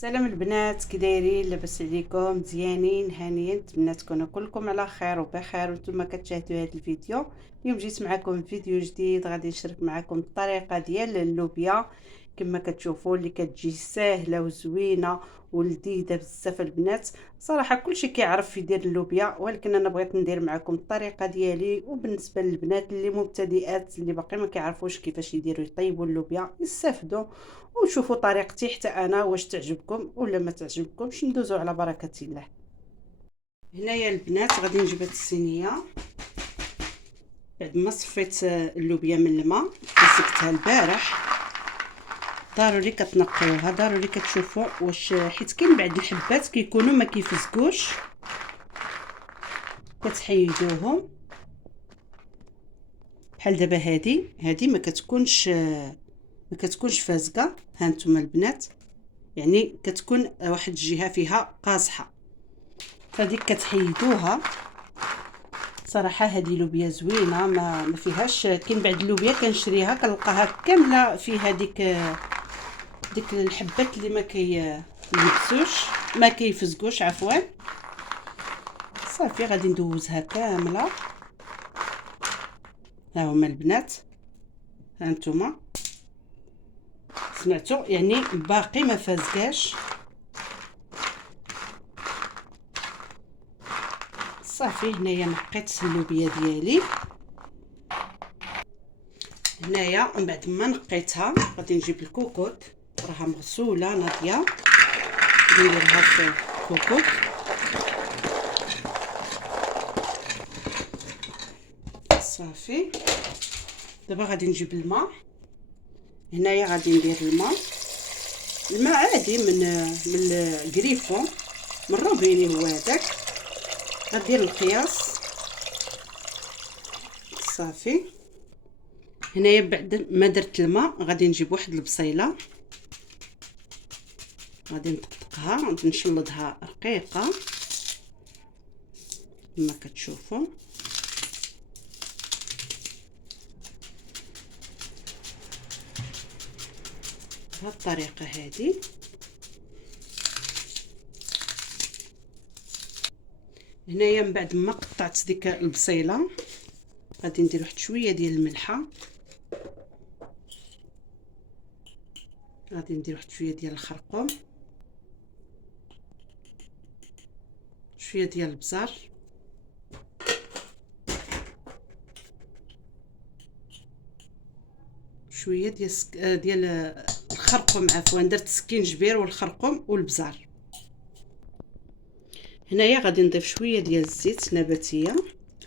سلام البنات، كي دايرين؟ لاباس عليكم؟ مزيانين؟ هانيين؟ نتمنى تكونوا كلكم على خير وبخير وانتم كتشاهدوا هذا الفيديو. اليوم جيت معكم فيديو جديد، غادي نشارك معكم الطريقه ديال اللوبيا كما كتشوفوا، اللي كتجي ساهله وزوينه ولذيذه بزاف البنات. صراحه كلشي كيعرف يدير اللوبيا، ولكن انا بغيت ندير معكم الطريقه ديالي. وبالنسبه للبنات اللي مبتدئات اللي باقي ما كيعرفوش كيفاش يديروا يطيبوا اللوبيا يستافدوا وشوفوا طريقتي حتى انا واش تعجبكم ولا ما تعجبكمش. ندوزو على بركه الله. هنايا البنات غادي نجيب هاد الصينيه بعد ما صفيت اللوبيا من الماء، مسكتها البارح. ضروري كتنقيوها، ضروري كتشوفوا واش، حيت كاين بعض الحبات كيكونوا ما كيفزقوش، كتحيدوهم. بحال دابا هادي ما كتكونش فازقه. ها نتوما البنات، يعني كتكون واحد الجهه فيها قاصحه، فديك كتحيدوها. صراحه هذه لوبيا زوينه، ما فيهاش. كاين بعض اللوبيا كنشريها كنلقاها كامله فيها ديك الحبات اللي ما كيلبسوش، ما كيفزقوش عفوا. صافي غادي ندوزها كامله. ها هما البنات، ها نتوما سمعتوا، يعني باقي ما فازقاش. صافي هنايا نقيت اللوبيا ديالي هنايا. ومن بعد ما نقيتها غادي نجيب الكوكوط، راها مغسوله ناضيه، نديرها في الكوكوط. صافي دابا غادي نجيب الماء. هنايا غادي ندير الماء عادي من الكريفو، من روبيني هو هذاك. غندير القياس. صافي هنايا بعد ما درت الماء غادي نجيب واحد البصيله، غادي نطقطقها، غادي نشلضها رقيقه كما كتشوفوا. بهذه الطريقه هذه. هنايا من بعد ما قطعت ديك البصيله غادي ندير واحد شويه ديال الملحه، غادي ندير واحد شويه ديال الخرقوم، شويه ديال البزار، شويه ديال الخرقوم، عفوا درت السكينجبير والخرقوم والبزار. هنايا غادي نضيف شويه ديال الزيت نباتيه،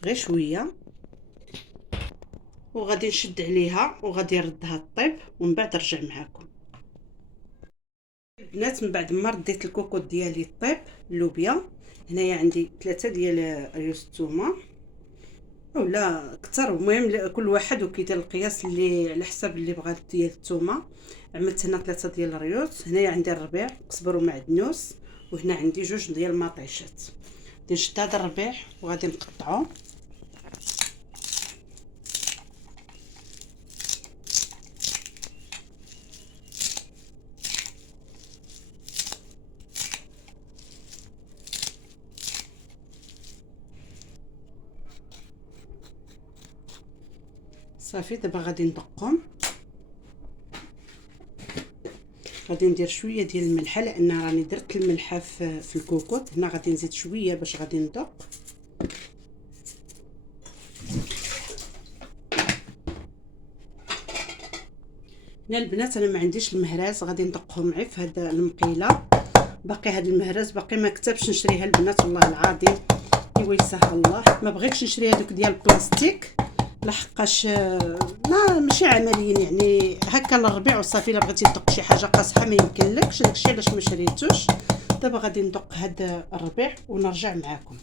غير شويه، وغادي نشد عليها وغادي نردها طيب ومن بعد نرجع معكم. البنات من بعد ما رديت الكوكوط ديالي طيب اللوبيا، هنايا عندي 3 ديال ريوس الثومه ولا اكثر، المهم كل واحد وكيدير القياس اللي على حسب اللي بغات ديال الثومه. عملت هنا 3 ديال الريوس. هنايا عندي الربيع قزبر ومعدنوس، وهنا عندي 2 ديال المطيشات. غادي نشد هذا الربيع وغادي نقطعو. صافي دابا غادي ندقهم. غادي ندير شويه ديال الملحه لان راني درت الملحه في الكوكوط. هنا غادي نزيد شويه باش غادي ندق. هنا البنات انا ما عنديش المهراس، غادي ندقهم غير في هذا المقيله. باقي هذا المهراس باقي ما كتبش نشريها البنات، والله العظيم يسهل الله. ما بغيتش نشري هذوك ديال البلاستيك لحقاش ما ماشي عمليين، يعني هكا للربيع وصافي. الا بغيتي تدق شي حاجه قاصحه ما يمكنلكش، داكشي علاش ما شريتوش. دابا غادي ندق هذا الربيع ونرجع معكم.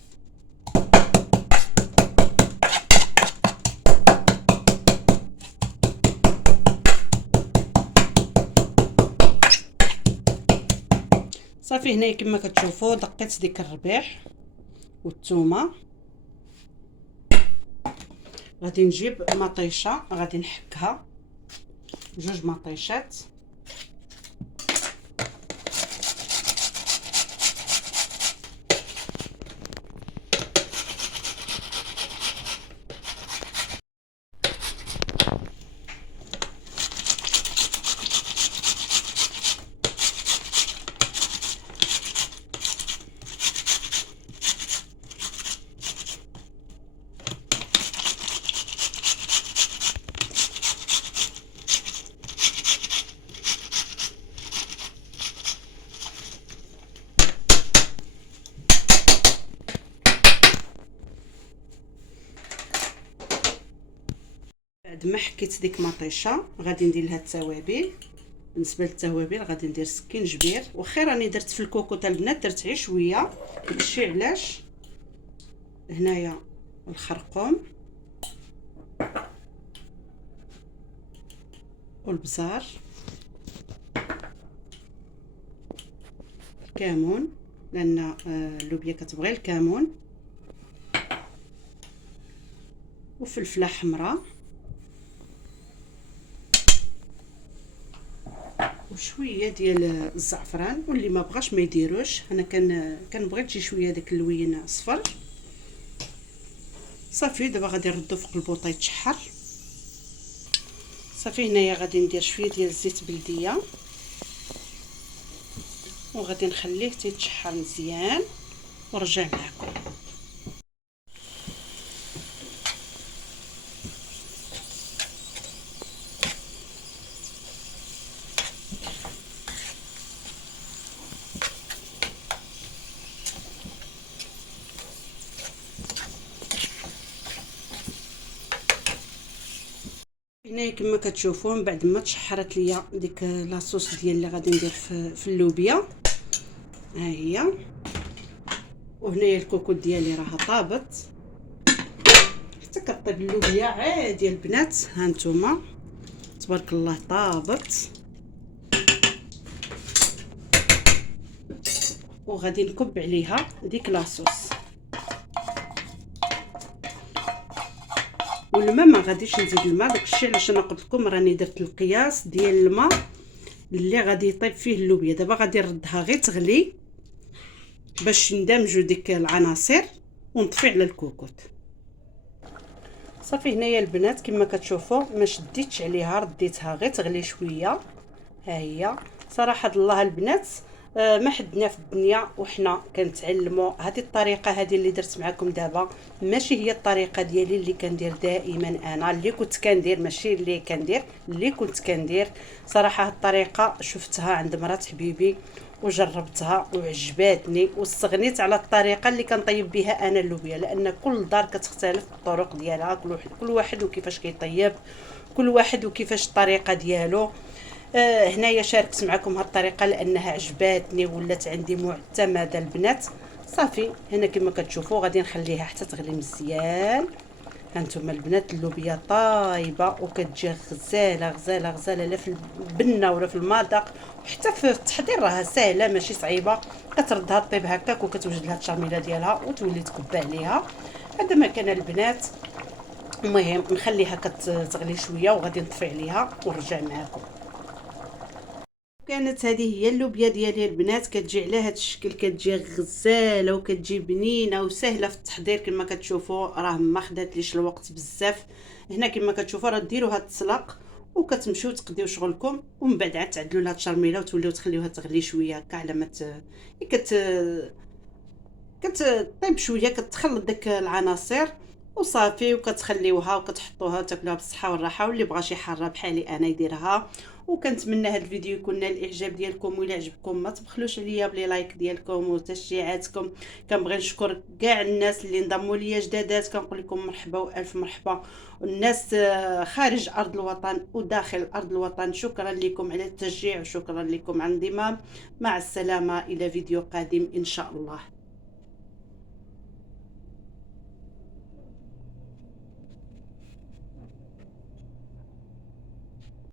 صافي هنايا كما كتشوفوا دقيت ديك الربيع والثومه. غادي نجيب مطيشه غادي نحكها، 2 مطيشات. بعد ما حكيت ديك مطيشه غادي ندير لها التوابل. بالنسبه للتوابل غادي ندير سكينجبير، واخا راني درت في الكوكو تاع البنات درت غير شويه، داكشي علاش. هنايا الخرقوم والبزار، الكمون لان اللوبيا كتبغي الكمون، وفلفله حمراء، وشويه ديال الزعفران، واللي ما بغاش ما يديروش. انا كنبغي تجي شويه داك اللوين اصفر. صافي دابا غادي نردو فوق البوطه يتشحر. صافي هنايا غادي ندير شويه ديال الزيت بلديه، وغادي نخليه تيتشحر مزيان ونرجع معكم. هنا كما كتشوفوا من بعد ما تشحرت ليا ديك لاصوص ديال اللي غادي ندير في اللوبيا، ها هي. وهنايا الكوكوط ديالي راه طابت حتى كطيب اللوبيا عادي البنات. ها نتوما تبارك الله طابت. وغادي نكب عليها ديك لاصوص، والماء ما غاديش نزيد الماء، داكشي علاش انا قلت لكم راني درت القياس ديال الماء اللي غادي يطيب فيه اللوبيا. دابا غادي نردها غير تغلي باش ندمجوا ديك العناصر ونطفي على الكوكوط. صافي هنايا البنات كما كتشوفوا ما شديتش عليها، رديتها غير تغلي شويه. ها هي صراحه الله البنات ما حدنا في الدنيا وحنا كنتعلموا. هذه الطريقه هذه اللي درت معكم دابا ماشي هي الطريقه ديالي اللي كندير دائما، انا اللي كنت كندير ماشي اللي كندير، اللي كنت كندير. صراحه الطريقه شفتها عند مرات حبيبي وجربتها وعجباتني، واستغنيت على الطريقه اللي كنطيب بها انا اللوبيا، لان كل دار كتختلف الطرق ديالها، كل واحد وكيفاش كيطيب، كل واحد وكيفاش الطريقه ديالو. هنايا شاركت معكم هاد الطريقه لانها عجباتني ولات عندي معتمده البنات. صافي هنا كما كتشوفوا غادي نخليها حتى تغلي مزيان. هانتوما البنات اللوبيا طايبه وكتجي غزاله غزاله غزاله، لا في البنه ولا في المذاق، وحتى في التحضير راها سهله ماشي صعيبه. كتردها طيب هكاك وكتوجد لها التشرميله ديالها وتولي تكب عليها. هذا ما كان البنات. المهم نخليها كتغلي شويه وغادي نطفي عليها ونرجع معكم. كانت هذه هي اللوبيا ديالي البنات، كتجي على هذا الشكل، كتجي غزاله وكتجي بنينه وسهله في التحضير. كما كتشوفوا راه ما خداتليش الوقت بزاف. هنا كما كتشوفوا راه ديروا هذا التسلق وكتمشيو تقضيو شغلكم، ومن بعد عاد تعدلوا لها التشرميله وتوليو تخليوها تغلي شويه هكا على ما كتطيب شويه، كتخلط داك العناصر وصافي، وكتخليوها وكتحطوها تاكلوها بالصحه والراحه. واللي بغى شي حاره بحالي انا يديرها. وكنتمنى هذا الفيديو يكون نال الاعجاب ديالكم، وإلا عجبكم ما تبخلوش عليا بلي لايك ديالكم وتشجيعاتكم. كنبغي نشكر كاع الناس اللي انضموا ليا جدادات، كنقول لكم مرحبا والف مرحبا. والناس خارج ارض الوطن وداخل ارض الوطن شكرا لكم على التشجيع وشكرا لكم على الانضمام. مع السلامه الى فيديو قادم ان شاء الله.